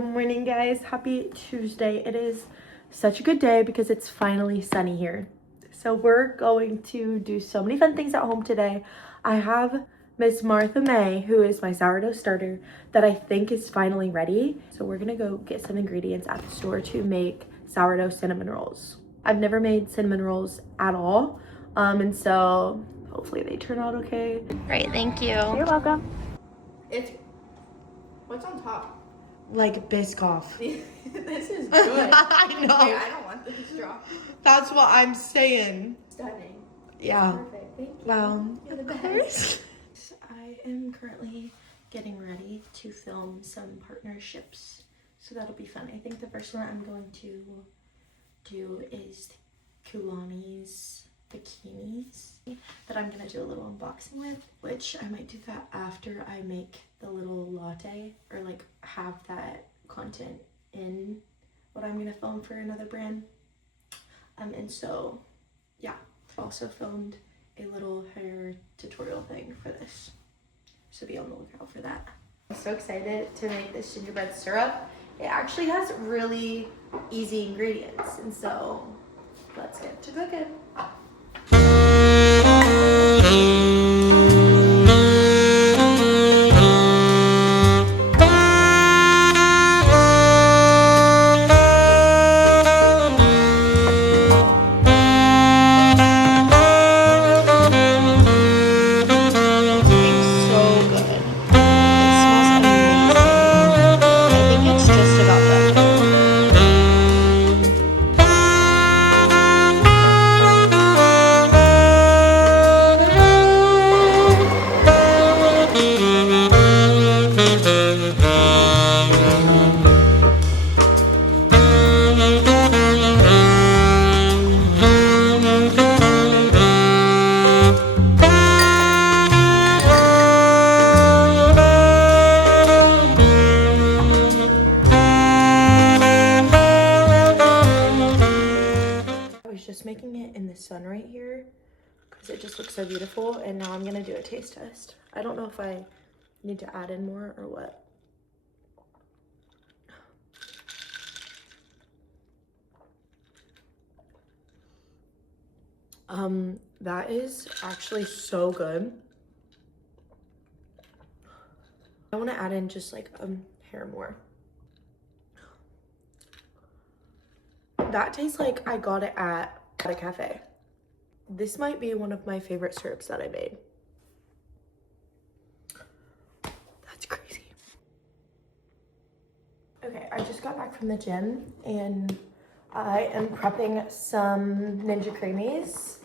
Good morning, guys. Happy Tuesday. It is such a good day because it's finally sunny here. So we're going to do so many fun things at home today. I have Miss Martha May, who is my sourdough starter, that I think is finally ready. So we're gonna go get some ingredients at the store to make sourdough cinnamon rolls. I've never made cinnamon rolls at all. And so hopefully they turn out okay. Great, thank you. You're welcome. What's on top? Like Biscoff. This is good. I know. Wait, I don't want this straw. That's what I'm saying. Stunning. Yeah. Perfect. Thank you. Well, You're the of best. course. I am currently getting ready to film some partnerships. So that'll be fun. I think the first one I'm going to do is Kulani's bikinis that I'm gonna do a little unboxing with, which I might do that after I make the little latte or like have that content in what I'm gonna film for another brand. And so yeah, also filmed a little hair tutorial thing for this, so be on the lookout for that. I'm so excited to make this gingerbread syrup. It actually has really easy ingredients, and so let's get to cooking. Making it in the sun right here because it just looks so beautiful, and now I'm gonna do a taste test. I don't know if I need to add in more or what. That is actually so good. I want to add in just like a hair more. That tastes like I got it at a cafe. This might be one of my favorite syrups that I made. That's crazy. Okay, I just got back from the gym and I am prepping some Ninja Creamies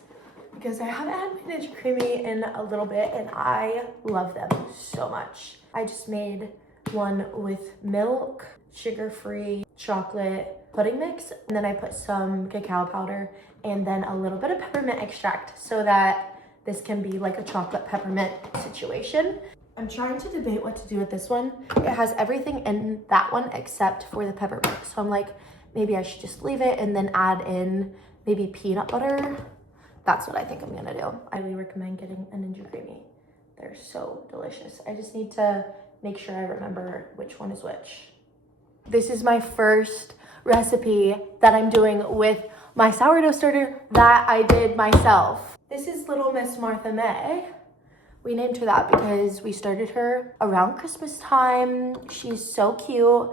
because I haven't had my Ninja Creamy in a little bit and I love them so much. I just made one with milk, sugar-free chocolate pudding mix, and then I put some cacao powder and then a little bit of peppermint extract so that this can be like a chocolate peppermint situation. I'm trying to debate what to do with this one. It has everything in that one except for the peppermint. So I'm like, maybe I should just leave it and then add in maybe peanut butter. That's what I think I'm gonna do. I highly recommend getting a Ninja Creamy. They're so delicious. I just need to make sure I remember which one is which. This is my first recipe that I'm doing with my sourdough starter that I did myself. This is little Miss Martha May. We named her that because we started her around Christmas time. She's so cute.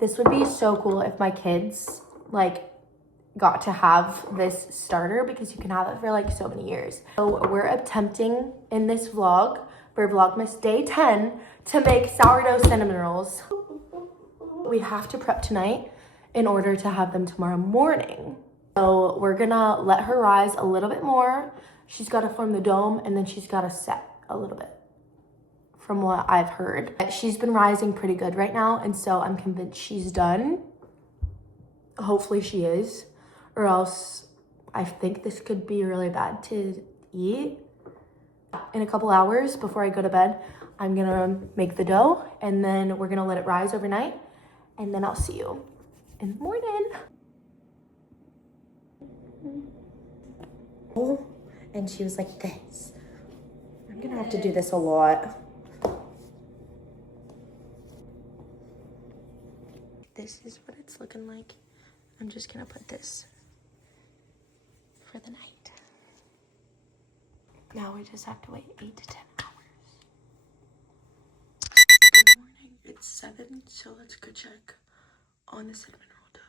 This would be so cool if my kids like got to have this starter because you can have it for like so many years. So we're attempting in this vlog for Vlogmas Day 10 to make sourdough cinnamon rolls. We have to prep tonight in order to have them tomorrow morning. So we're gonna let her rise a little bit more. She's gotta form the dome and then she's gotta set a little bit from what I've heard. She's been rising pretty good right now, and so I'm convinced she's done. Hopefully she is, or else I think this could be really bad to eat. In a couple hours before I go to bed, I'm gonna make the dough and then we're gonna let it rise overnight, and then I'll see you in the morning. And she was like this. I'm gonna have to do this a lot. this is what it's looking like. I'm just gonna put this for the night. Now we just have to wait 8 to 10 hours. Good morning. It's 7, so let's go check on the cinnamon roll dough.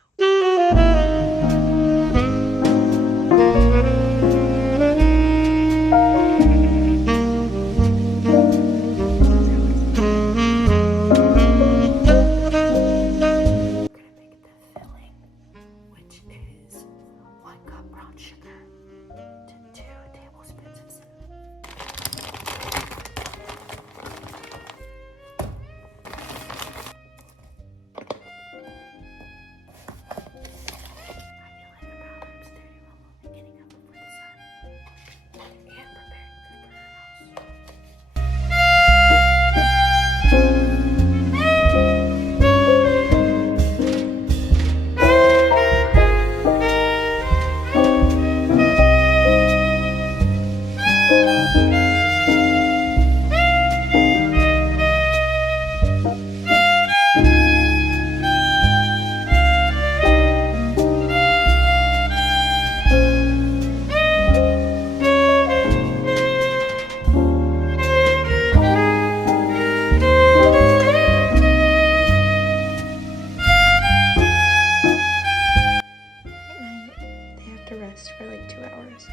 For like 2 hours.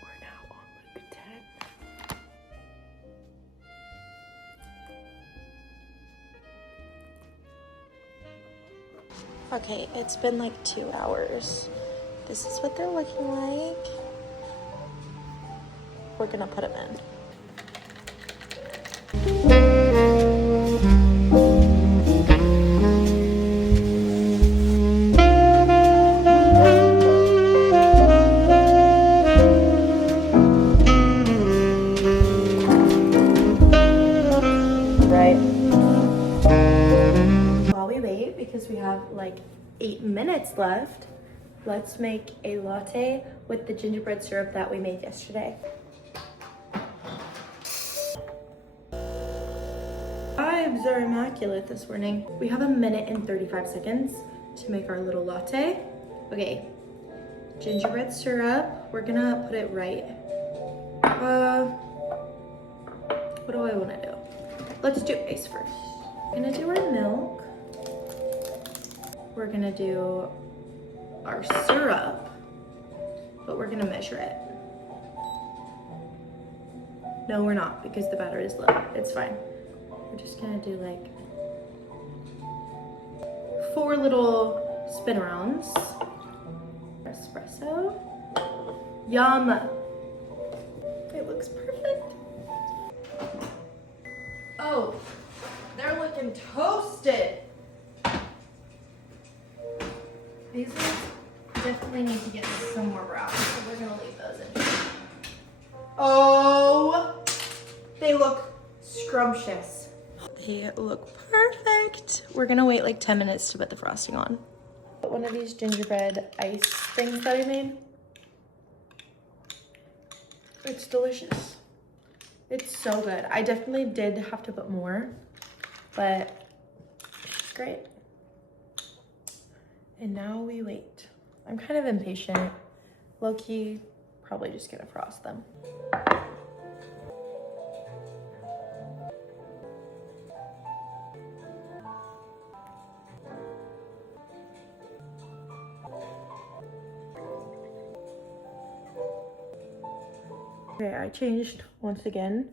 We're now on week 10. Okay, it's been like 2 hours. This is what they're looking like. We're gonna put them in. We have like 8 minutes left. Let's make a latte with the gingerbread syrup that we made yesterday. Vibes are immaculate this morning. We have 1 minute and 35 seconds to make our little latte. Okay, gingerbread syrup. We're gonna put it right. What do I want to do? Let's do ice first. I'm gonna do our milk. We're gonna do our syrup, but we're gonna measure it. No, we're not, because the batter is low. It's fine. We're just gonna do like 4 little spin arounds. Espresso. Yum. It looks perfect. Oh, they're looking toasted. These ones definitely need to get some more brown, so we're gonna leave those in. Oh, they look scrumptious. They look perfect. We're gonna wait like 10 minutes to put the frosting on. One of these gingerbread ice things that I made. It's delicious. It's so good. I definitely did have to put more, but it's great. And now we wait. I'm kind of impatient. Low-key, probably just gonna frost them. Okay, I changed once again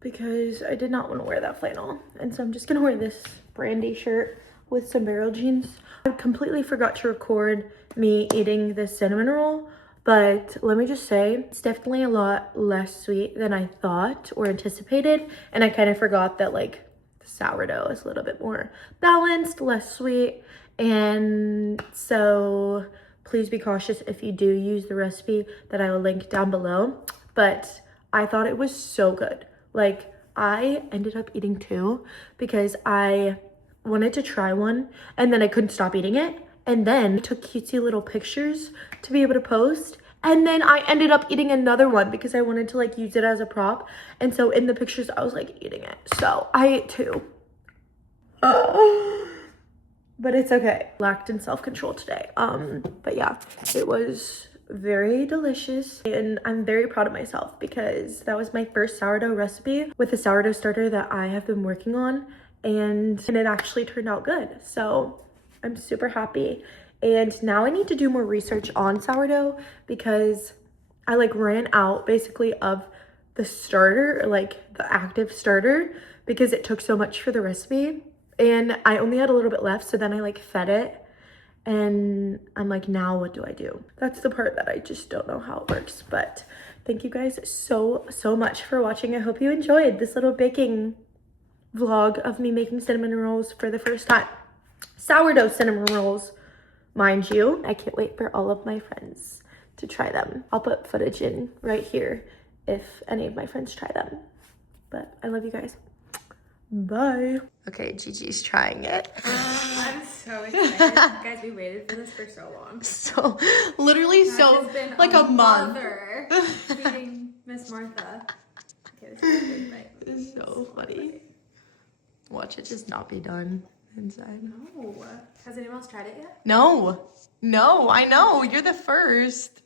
because I did not want to wear that flannel. And so I'm just gonna wear this brandy shirt with some barrel jeans. I completely forgot to record me eating this cinnamon roll, but let me just say, it's definitely a lot less sweet than I thought or anticipated. And I kind of forgot that like the sourdough is a little bit more balanced, less sweet. And so please be cautious if you do use the recipe that I will link down below. But I thought it was so good. Like, I ended up eating 2 because I wanted to try one and then I couldn't stop eating it. And then I took cutesy little pictures to be able to post. And then I ended up eating another one because I wanted to like use it as a prop. And so in the pictures, I was like eating it. So I ate 2. but it's okay. Lacked in self-control today. But yeah, it was very delicious and I'm very proud of myself because that was my first sourdough recipe with a sourdough starter that I have been working on, and it actually turned out good. So I'm super happy. And now I need to do more research on sourdough because I like ran out basically of the starter, like the active starter, because it took so much for the recipe and I only had a little bit left. So then I like fed it and I'm like, now what do I do? That's the part that I just don't know how it works. But thank you guys so much for watching. I hope you enjoyed this little baking vlog of me making cinnamon rolls for the first time. Sourdough cinnamon rolls, mind you. I can't wait for all of my friends to try them. I'll put footage in right here if any of my friends try them. But I love you guys. Bye. Okay, Gigi's trying it. I'm so excited. Guys, we waited for this for so long. So, literally so, like a month. Mother feeding Miss Martha. Okay, this is a big bite. This is so funny. Watch it just not be done inside. No. Has anyone else tried it yet? No, I know. You're the first.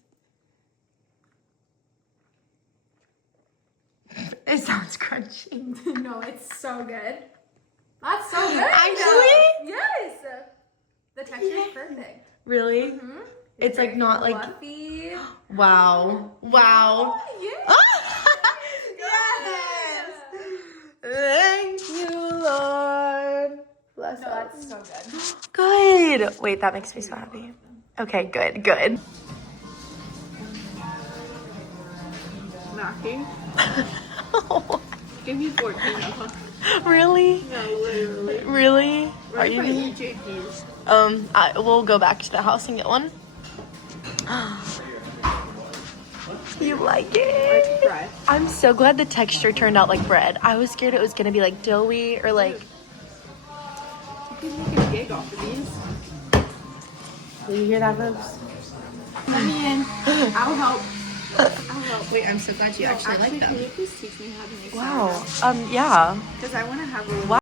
It sounds crunchy. No, it's so good. That's so good. Actually? Yes. The texture is perfect. Really? Mm-hmm. It's like not like. Fluffy. Wow. Oh, yes. Yes. Thank you, Lord. Bless No, us. it's so good. Good. Wait, that makes me so happy. Okay, good. Knocking. Give me 14 of them. Really? No, literally. Really? Are Right you? by EJP's. We'll go back to the house and get one. You like it? Try. I'm so glad the texture turned out like bread. I was scared it was gonna be like doughy or like. You can make a gig off of these. Do you hear that, folks? Let me in. I'll help. Wait, I'm so glad you actually like Can them. you please teach me how to make Wow. Yeah. Because I want to have a little. Wow.